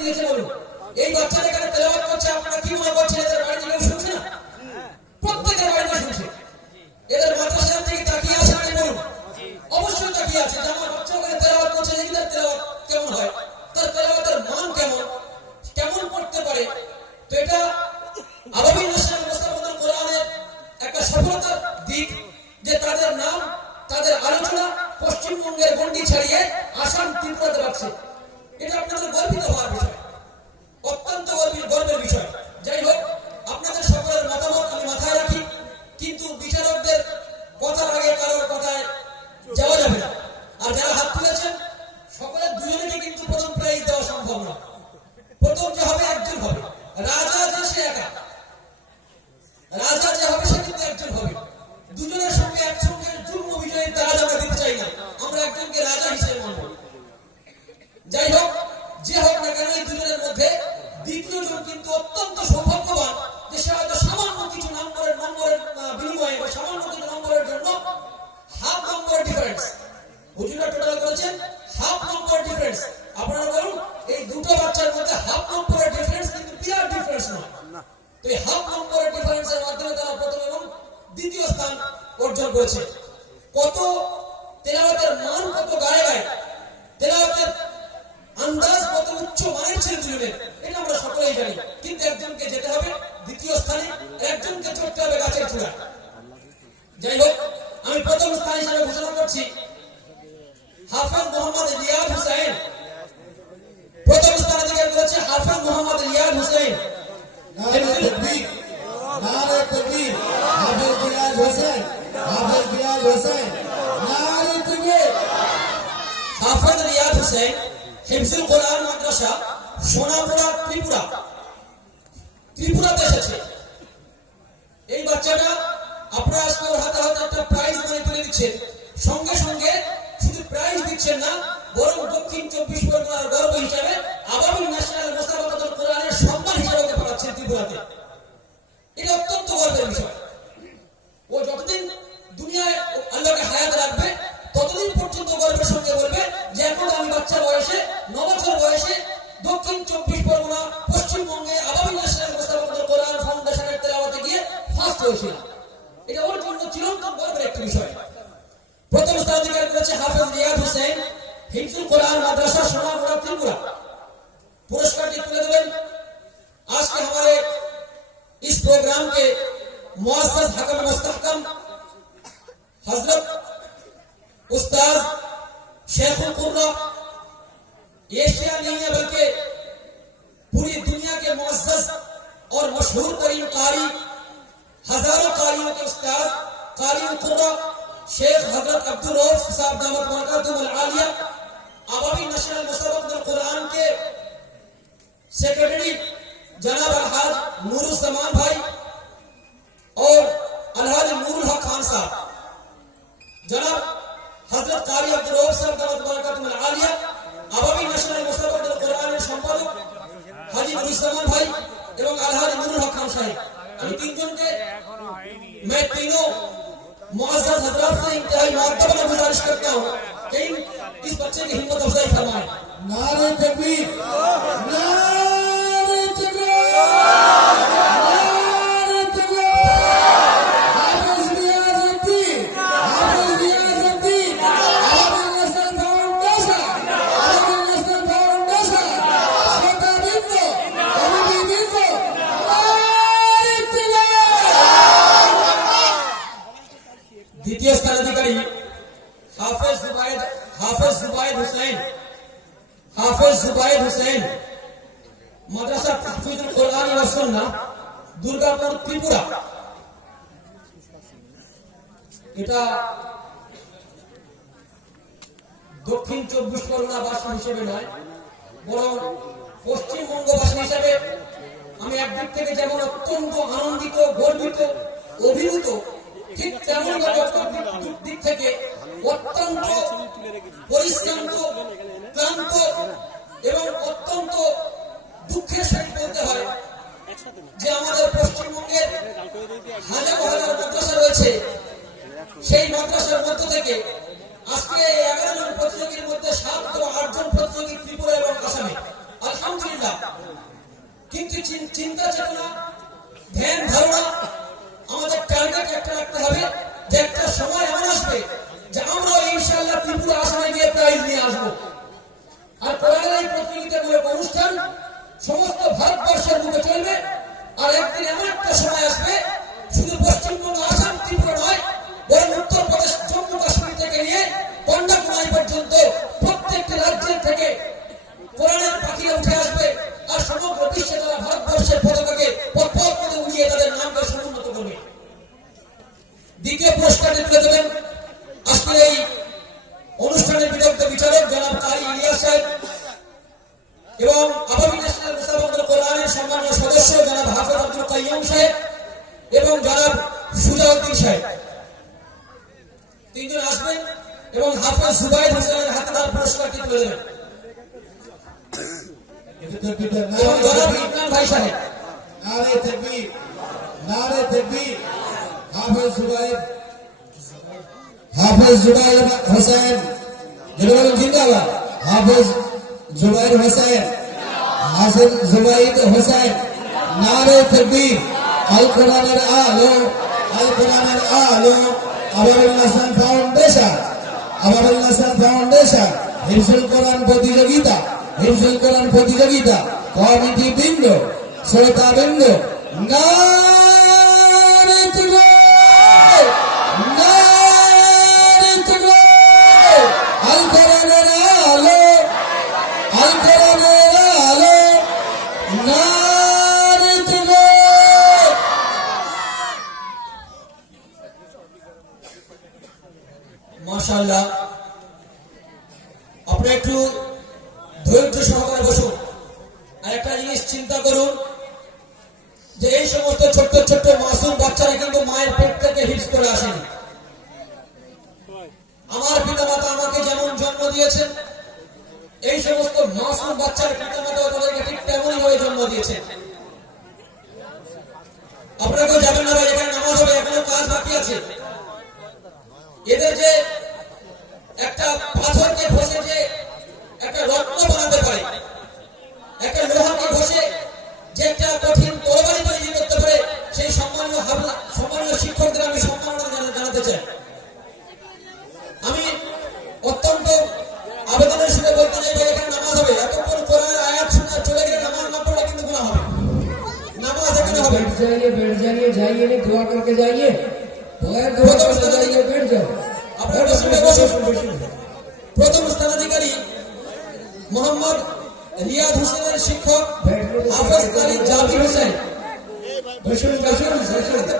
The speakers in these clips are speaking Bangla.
দিয়েছে বলুন। এটা একটা সফলতার দিক যে তাদের নাম, তাদের আলোচনা পশ্চিমবঙ্গের গন্ডি ছাড়িয়ে আসাম ত্রিপুরাতে রাখছে এটা আপনাদের গর্বিত হওয়ার বিষয় অত্যন্ত গর্বিত গর্বের বিষয় করেছেন হাফ নম্বর ডিফারেন্স আপনারা বলুন, এই দুটো বাচ্চার মধ্যে হাফ ডিফারেন্স কিন্তু বিরাট ডিফারেন্স নয়। তো হাফ ডিফারেন্সের মাধ্যমে তারা প্রথম এবং দ্বিতীয় স্থান অর্জন করেছে। কত? তেলাওয়াতের মান কত গায়ে গায়ে? তেলাওয়াতের আন্দাজ কত উচ্চ মানের ছিল দুজনের এটা আমরা সকলেই জানি। কিন্তু একজনকে যেতে হবে দ্বিতীয় স্থানে একজনকে চড়তে হবে গাছের চূড়া যাই হোক ত্রিপুরা। ত্রিপুরাতে এসেছে। এই বাচ্চাটা আপনারা আজকে ওর হাতে হাতে প্রাইজ মানে দিচ্ছেন। সঙ্গে সঙ্গে শুধু প্রাইজ দিচ্ছেন না, বরং দক্ষিণ চব্বিশ পরগনার গর্ব হিসাবে کوچ حافظ রিয়াদ হোসেন، হিফজুল কোরআন মাদ্রাসা সোনামুড়া ত্রিপুরা। পুরস্কারটি তুলে দেবেন। آج کے ہمارے اس پروگرام کے مؤسس حکم مستحکم حضرت استاد شیخ القرہ ایشیا نہیں ہے بلکہ پوری دنیا کے مؤسس اور مشہور ترین قاری ہزاروں قاریوں کے استاد قاری القرہ شیخ حضرت عبد الروف صاحب دامت برکاتہم العالیہ عوامی نشر المسبق القرآن کے سیکرٹری جناب الحاج نور السمان بھائی দেখবি দুর্গাপুর ত্রিপুরা। এটা দক্ষিণ চব্বিশ পরগনা বাসী হিসেবে নয়, বরং হিসেবে আমি একদিক থেকে যেমন অত্যন্ত আনন্দিত, গর্বিত, অভিভূত, ঠিক তেমন দিক থেকে অত্যন্ত পরিশ্রান্ত, ক্লান্ত এবং অত্যন্ত দুঃখের সহিত বলতে হয় যে আমাদের পশ্চিমবঙ্গের হাজার হাজার মাদ্রাসা রয়েছে। সেই মাদ্রাসার মধ্য থেকে আজকে এগারো জন প্রতিযোগীর মধ্যে সাত ও আট জন প্রতিযোগী ত্রিপুরা এবং আসামে। আলহামদুলিল্লাহ। চিন- চিন্তা চেতনা, ধ্যান ধারণা আমাদের টার্গেট একটা রাখতে হবে যে একটা সময় এমন আসবে যে আমরা ইনশাআল্লাহ ত্রিপুরা, আসামে গিয়ে প্রাইজ নিয়ে আসব। আর কোরআনের এই প্রতিযোগিতামূলক অনুষ্ঠান সমস্ত ভারতবর্ষের বুকে চলবে। আর একদিন এমন একটা সময় আসবে সুজাউদ্দিন সাহেব তিনজন আসবেন এবং হাফেজ সুবাইদ হোসেনের হাতে তার পুরস্কারটি তুলে দেবেন এটা তকবীর এবং জনাব ইমরান ভাই সাহেব। নারে তকবীর নারে তকবীর। হাফেজ জুবাইর হাফেজ জুবাইর হোসেন। জনগণ জিন্দাবাদ। হাফেজ জুবাইর হোসেন হাফেজ জুবাইর হোসেন। নারে তকবীর আল কোরআনের আলো। আল কোরআনের আলো হাসান ফাউন্ডেশন হাসান ফাউন্ডেশন হিমসুল কোরআন প্রতিযোগিতা হিমসুল কোরআন প্রতিযোগিতা, কমিটি বৃন্দ, শ্রোতা বৃন্দ নারে মাশাআল্লাহ আপনি একটু ধৈর্য সহকারে বসুন। আর একটা জিনিস চিন্তা করুন, যে এই সমস্ত ছোট্ট ছোট্ট মাসুম বাচ্চারা কিন্তু মায়ের পেট থেকে হিপস করে আসেনি। আমার পিতামাতা আমাকে যেমন জন্ম দিয়েছেন, এই সমস্ত মাসুম বাচ্চার পিতামাতা তাদেরকে ঠিক তেমনই ভাবে জন্ম দিয়েছেন আপনারা কেউ যাবেন না ভাই, এখানে নামাজ হবে, এখনও কাজ বাকি আছে। এদের যে একটা পাথরকে ঘষে রিয়াদ হোসেনের শিক্ষক হাফেজ আলী জাবি হোসেন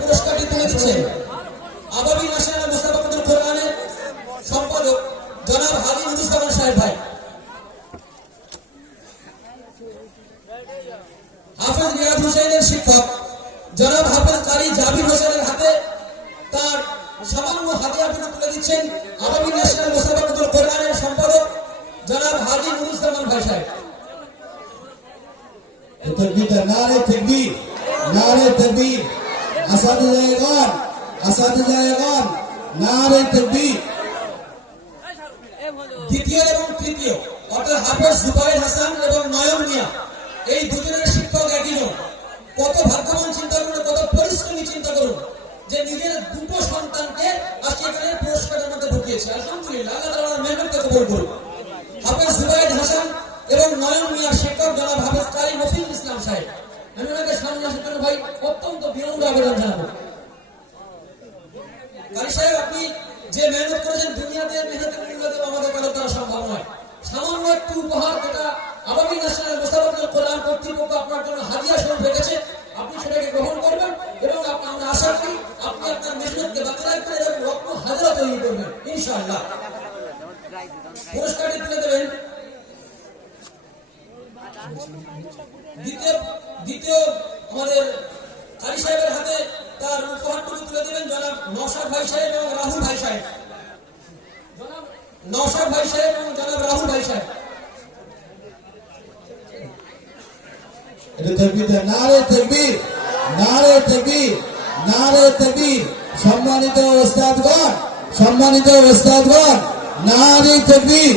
পুরস্কারটি তুলে দিচ্ছেন আবাবি কোরআনের সম্পাদক জনাব হিন্দুস্তান সাহেব ভাই। হাফেজ রিয়াদ হোসেনের শিক্ষক জনাব হাফেজ কারি জাবির হোসেনের হাতে তার সামান্য হাতিয়ার তুলে দিচ্ছেন আওয়ামী ন্যাশনাল মুসাফাকুল কোরআনের সম্পাদক জনাব হাজি নুরুজ্জামান ভাই সাহেব। এবং নয়ন মিয়া। শিক্ষক একই জন কত ভাগ্যবান চিন্তা করুন যে নিজের দুটো সন্তানকে আজকে এখানে পুরস্কারের মধ্যে ঢুকিয়েছে। আলহামদুলিল্লাহ, আল্লাহ হাসান এবং নয়ন মিয়া শিক্ষক জনাব ওনাকে সামনে জন্য ভাই। অত্যন্ত বিনম্র আবেদন জানাব কারি সাহেব আপনি যে মেহনত করেছেন দুনিয়াতে মেহনতের মূল্যতে আমাদের কারও করা সম্ভব নয় সামান্য একটু উপহার যেটা আবাবী ন্যাশনাল মোসাফাকুল কোরআন কর্তৃপক্ষ আপনার জন্য হাদিয়া স্বরূপ রেখেছে আপনি সেটাকে গ্রহণ করবেন এবং আপ- আমরা আশা করি আপনি আপনার মেহনতকে বাকি রাখবেন এবং রত্ন হাজারা তৈরি করবেন ইনশাআল্লাহ পুরস্কারটি তুলে দেবেন দ্বিতীয় দ্বিতীয় আমাদের কারি সাহেবের হাতে তার উপহারটুকু তুলে দেবেন জনাব নওশাদ ভাই সাহেব এবং রাহুল ভাই সাহেব জনাব নওশাদ ভাই সাহেব এবং জনাব রাহুল ভাই সাহেব এটা তকবীর নারে তকবীর নারে তকবীর নারে তকবীর সম্মানিত ওস্তাদগণ সম্মানিত ওস্তাদগণ নারে তকবীর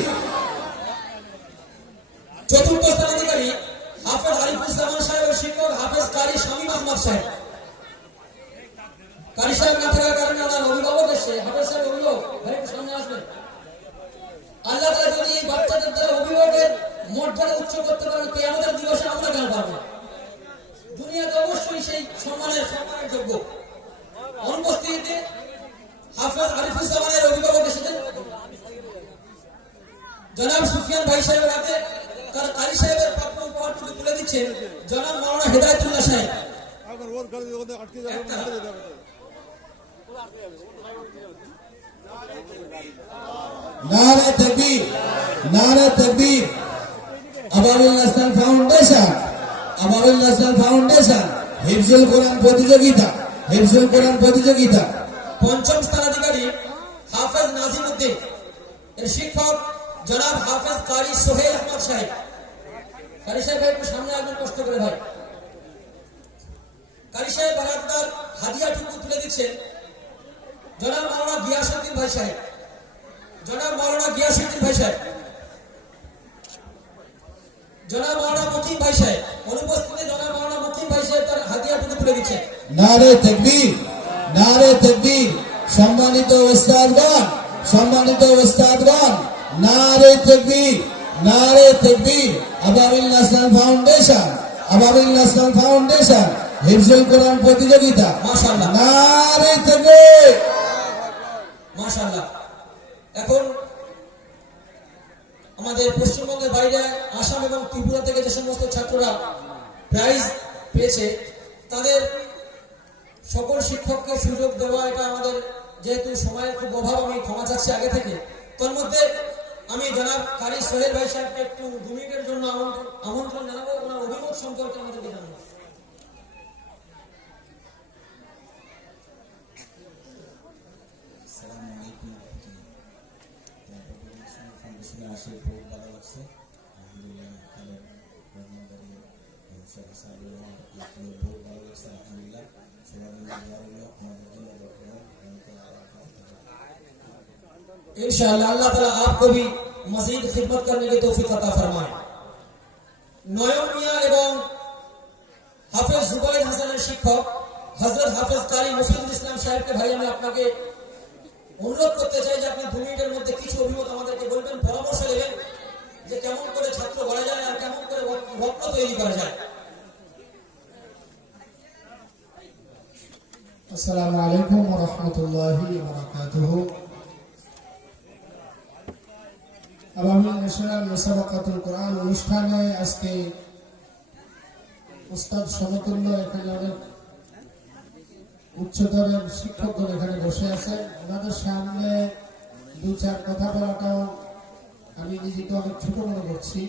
নারে তকবীর নারে তকবীর। Ababil national foundation Ababil national foundation, হিফজুল কোরআন প্রতিযোগিতা, হিফজুল কোরআন প্রতিযোগিতা। পঞ্চম স্থানাধিকারী হাফেজ নাজিম উদ্দিন এর শিক্ষক জনাব হাফেজ কারি সোহেল আহমদ সাহেব। কারি সাহেব একটু সামনে আসবেন, কষ্ট করে ভাই। কারি সাহেব বারাকদার হাদিয়াটুকু তুলে দিচ্ছেন। জনাব মাওলানা গিয়াসুদ্দিন ভাই সাহেব। জনাব মাওলানা গিয়াসুদ্দিন ভাই সাহেব। জনাব মাওলানা মুকিম ভাই সাহেব। অনুপস্থিতি জনাব মাওলানা মুকিম ভাই সাহেব তার হাদিয়াটুকু তুলে দিচ্ছেন। নারে তকবীর নারে তকবীর। সম্মানিত ওস্তাদগণ সম্মানিত ওস্তাদগণ নারে তকবীর নারে তকবীর। Ababil national foundation Ababil national foundation হিফজুল কোরআন প্রতিযোগিতা। মাশাআল্লাহ। নারে তকবীর। মাশাআল্লাহ। এখন আমাদের পশ্চিমবঙ্গের বাইরে আসাম এবং ত্রিপুরা থেকে যে সমস্ত ছাত্ররা প্রাইজ পেয়েছে, তাদের সকল শিক্ষককে সুযোগ দেওয়া, এটা আমাদের যেহেতু সময়ের খুব অভাব, আমি ক্ষমা চাচ্ছি আগে থেকে। তোর মধ্যে আমি জনাব কারি সোহেল ভাই সাহেবকে একটু দু জন্য আমন্ত্রণ আমন্ত্রণ জানাব, ওনার অভিমত সম্পর্কে আমাদেরকে জানাব। ফাউন্ডেশনে আসে খুব ভালো লাগছে আলহামদুলিল্লাহ খালেদ রহমাদারি সবাই সাহেবের আমার খুব ভালো লাগছে আলহামদুলিল্লাহ সবাই মিলে দোয়া রইল আমাদের জন্য দোয়া করবেন আমাকে আবার इंशाअल्लाह अल्लाह ताला आपको भी मजीद खिदमत करने की तौफीक अता फरमाए নয়ন মিয়া এবং হাফেজ জুবাইর হাসানের শিক্ষক হযরত হাফেজ কারি মফিদুল ইসলাম সাহেবকে ভাই আমি আপনাকে অনুরোধ করতে চাই যে আপনি দু মিনিটের মধ্যে কিছু অভিমত আমাদেরকে বলবেন, পরামর্শ দেবেন যে কেমন করে ছাত্র গড়া যায় আর কেমন করে রত্ন তৈরি করা যায়। আসসালামু আলাইকুম রাহমাতুল্লাহি ন্যাশনাল কোরআন অনুষ্ঠানে আজকে উস্তাদ সমতুল্য এখানে অনেক উচ্চতরের শিক্ষকগণ এখানে বসে আছে ওনাদের সামনে দু চার কথা বলাটাও আমি নিজেকে অনেক ছোট মনে করছি।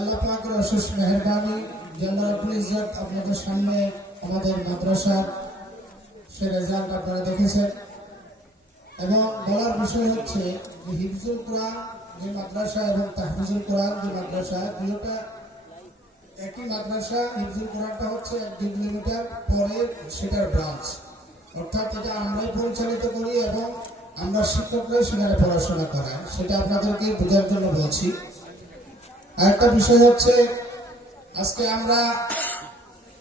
আল্লাহ পাকের অশেষ মেহরবানি ইজ্জত আপনাদের সামনে, আমাদের মাদ্রাসার সে রেজাল্ট আপনারা দেখেছেন। এবং বলার বিষয় হচ্ছে যে হিফজুল কোরআন যে মাদ্রাসা এবং তাহফিজুল কোরআন যে মাদ্রাসা দুটোটা একই মাদ্রাসা হিফজুল কোরআনটা হচ্ছে এক দুই কিলোমিটার পরে সেটার ব্রাঞ্চ অর্থাৎ এটা আমরাই পরিচালিত করি এবং আমরা শিক্ষকরাই সেখানে পড়াশোনা করাই, সেটা আপনাদেরকে বোঝার জন্য বলছি। আরেকটা বিষয় হচ্ছে, আজকে আমরা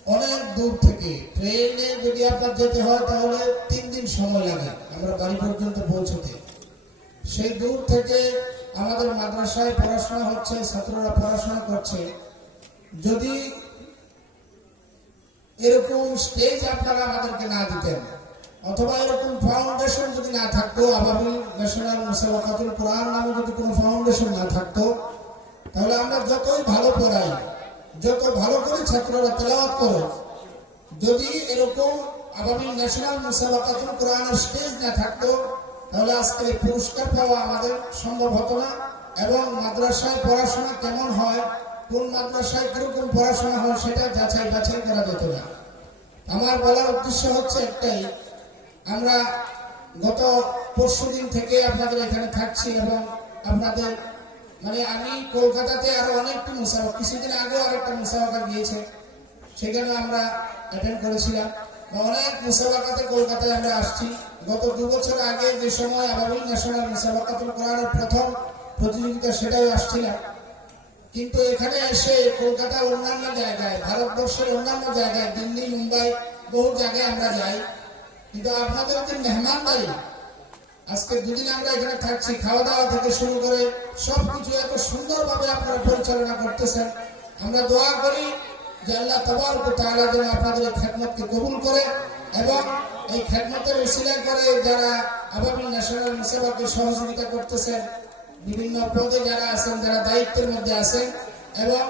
অনেক দূর থেকে ট্রেনে যদি আপনার যেতে হয়, তাহলে তিন দিন সময় লাগে আমরা বাড়ি পর্যন্ত পৌঁছতে। সেই দূর থেকে আমাদের মাদ্রাসায় পড়াশোনা হচ্ছে, ছাত্ররা পড়াশোনা করছে। যদি এরকম স্টেজ আপনারা আমাদেরকে না দিতেন, অথবা এরকম ফাউন্ডেশন যদি না থাকতো, আবাবিল ন্যাশনাল মুসাবাকাতুল কোরআন নামে যদি কোনো ফাউন্ডেশন না থাকতো, তাহলে আমরা যতই ভালো পড়াই, যত ভালো করে ছাত্ররা তেলাওয়াত করো, যদি এরকম আবাবিল ন্যাশনাল মুসাবাকাতুল কোরআনের স্টেজ না থাকতো, তাহলে আজকে পুরস্কার পাওয়া আমাদের সম্ভব হতো না, এবং মাদ্রাসায় পড়াশোনা কেমন হয় কোন মাদ্রাসায় কীরকম পড়াশোনা হয় সেটা যাচাই বাছাই করা যেত না। আমার বলার উদ্দেশ্য হচ্ছে একটাই, আমরা গত পরশু দিন থেকে আপনাদের এখানে থাকছি এবং আপনাদের মানে আমি কলকাতাতে আরও অনেকটা মুসাফা কিছুদিন আগেও আরেকটা মুসাফাকা গিয়েছে, সেখানে আমরা অ্যাটেন্ড করেছিলাম। অনেক মুসাফাকাতে কলকাতায় আমরা আসছি। গত দু বছর আগে যে সময় আবাবিল ন্যাশনাল মুসাফাকাতুল কোরআনের প্রথম প্রতিযোগিতা সেটাই আসছিলাম কিন্তু এখানে এসে কলকাতার অন্যান্য জায়গায়, ভারতবর্ষের অন্যান্য জায়গায়, দিল্লি, মুম্বাই, বহু জায়গায় আমরা যাই। কিন্তু আপনাদের যে মেহমানদারি আজকে দুদিন আমরা এখানে থাকছি খাওয়া দাওয়া থেকে শুরু করে সবকিছু এত সুন্দরভাবে আপনারা পরিচালনা করতেছেন। আমরা দোয়া করি যে আল্লাহ তবর তাআলা যেন আপনাদের এই খেদমতকে কবুল করে এবং এই খেদমতের উসিলা করে যারা আবাবিল ন্যাশনাল মুসাফাকে সহযোগিতা করতেছেন বিভিন্ন পদে যারা আছেন, যারা দায়িত্বের মধ্যে আছেন এবং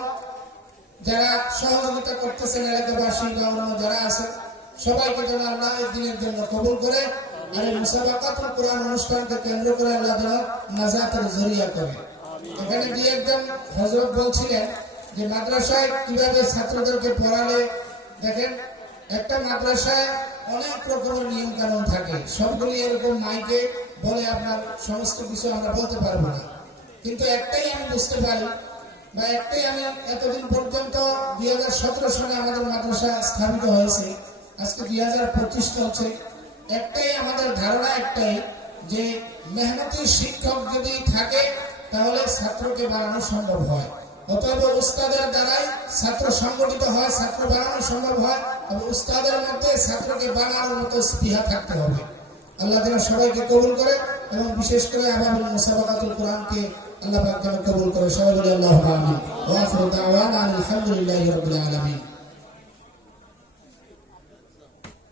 যারা সহযোগিতা করতেছেন এলাকাবাসী বা অন্য যারা আছেন, সবাইকে যেন আল্লাহ দিনের জন্য কবুল করে আর এই মুসাবাকাতুল কোরআন অনুষ্ঠানকে কেন্দ্র করে আল্লাহ যেন নাজাতের জরিয়া করে। এখানে দিয়ে একজন হজরত বলছিলেন যে, মাদ্রাসায় কীভাবে ছাত্রদেরকে পড়ালে? দেখেন, একটা মাদ্রাসায় অনেক রকমের নিয়ম কানুন থাকে। সবগুলি এরকম মাইকে বলে আপনার সমস্ত কিছু আমরা বলতে পারব না। কিন্তু একটাই আমি বুঝতে পারি বা একটাই আমি এতদিন পর্যন্ত দুই হাজার সতেরো সালে আমাদের মাদ্রাসা স্থাপিত হয়েছে, আজকে দুই হাজার পঁচিশ চলছে। একটাই আমাদের ধারণা একটাই যে মেহনতি শিক্ষক যদি থাকে, তাহলে ছাত্রকে বাড়ানো সম্ভব হয়। অতএব উস্তাদের দ্বারাই ছাত্র সংগঠিত হয়, ছাত্র বাড়ানো সম্ভব হয় তবে উস্তাদের মধ্যে ছাত্রকে বাড়ানোর মতো স্পৃহা থাকতে হবে। আল্লাহ যেন সবাইকে কবুল করে, এবং বিশেষ করে আবাবুল মুসাবাকাতুল কোরআনকে আল্লাহ পাক যেন কবুল করে। সবাই বলে আল্লাহ আমিন। ওয়া আখিরু দাওয়ানা আলহামদুলিল্লাহি রাব্বিল আলামিন।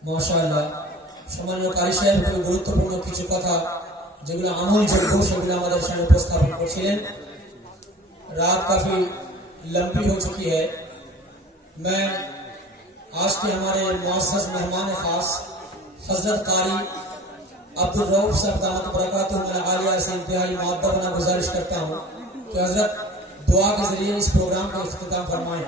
মাশাআল্লাহ, সম্মানীয় কারি সাহেব, খুবই গুরুত্বপূর্ণ কিছু কথা যেগুলো আমল যোগ্য সেগুলো আমাদের সামনে উপস্থাপন করছিলেন। رات کافی لمبی ہو چکی ہے۔ میں آج کے ہمارے معزز مہمان خاص، حضرت قاری عبدالروف صاحب دامت برکاتہ میں عالیہ سے انتہائی معدہ بنا گزارش کرتا ہوں کہ حضرت دعا کے ذریعے اس پروگرام کا اختتام فرمائیں۔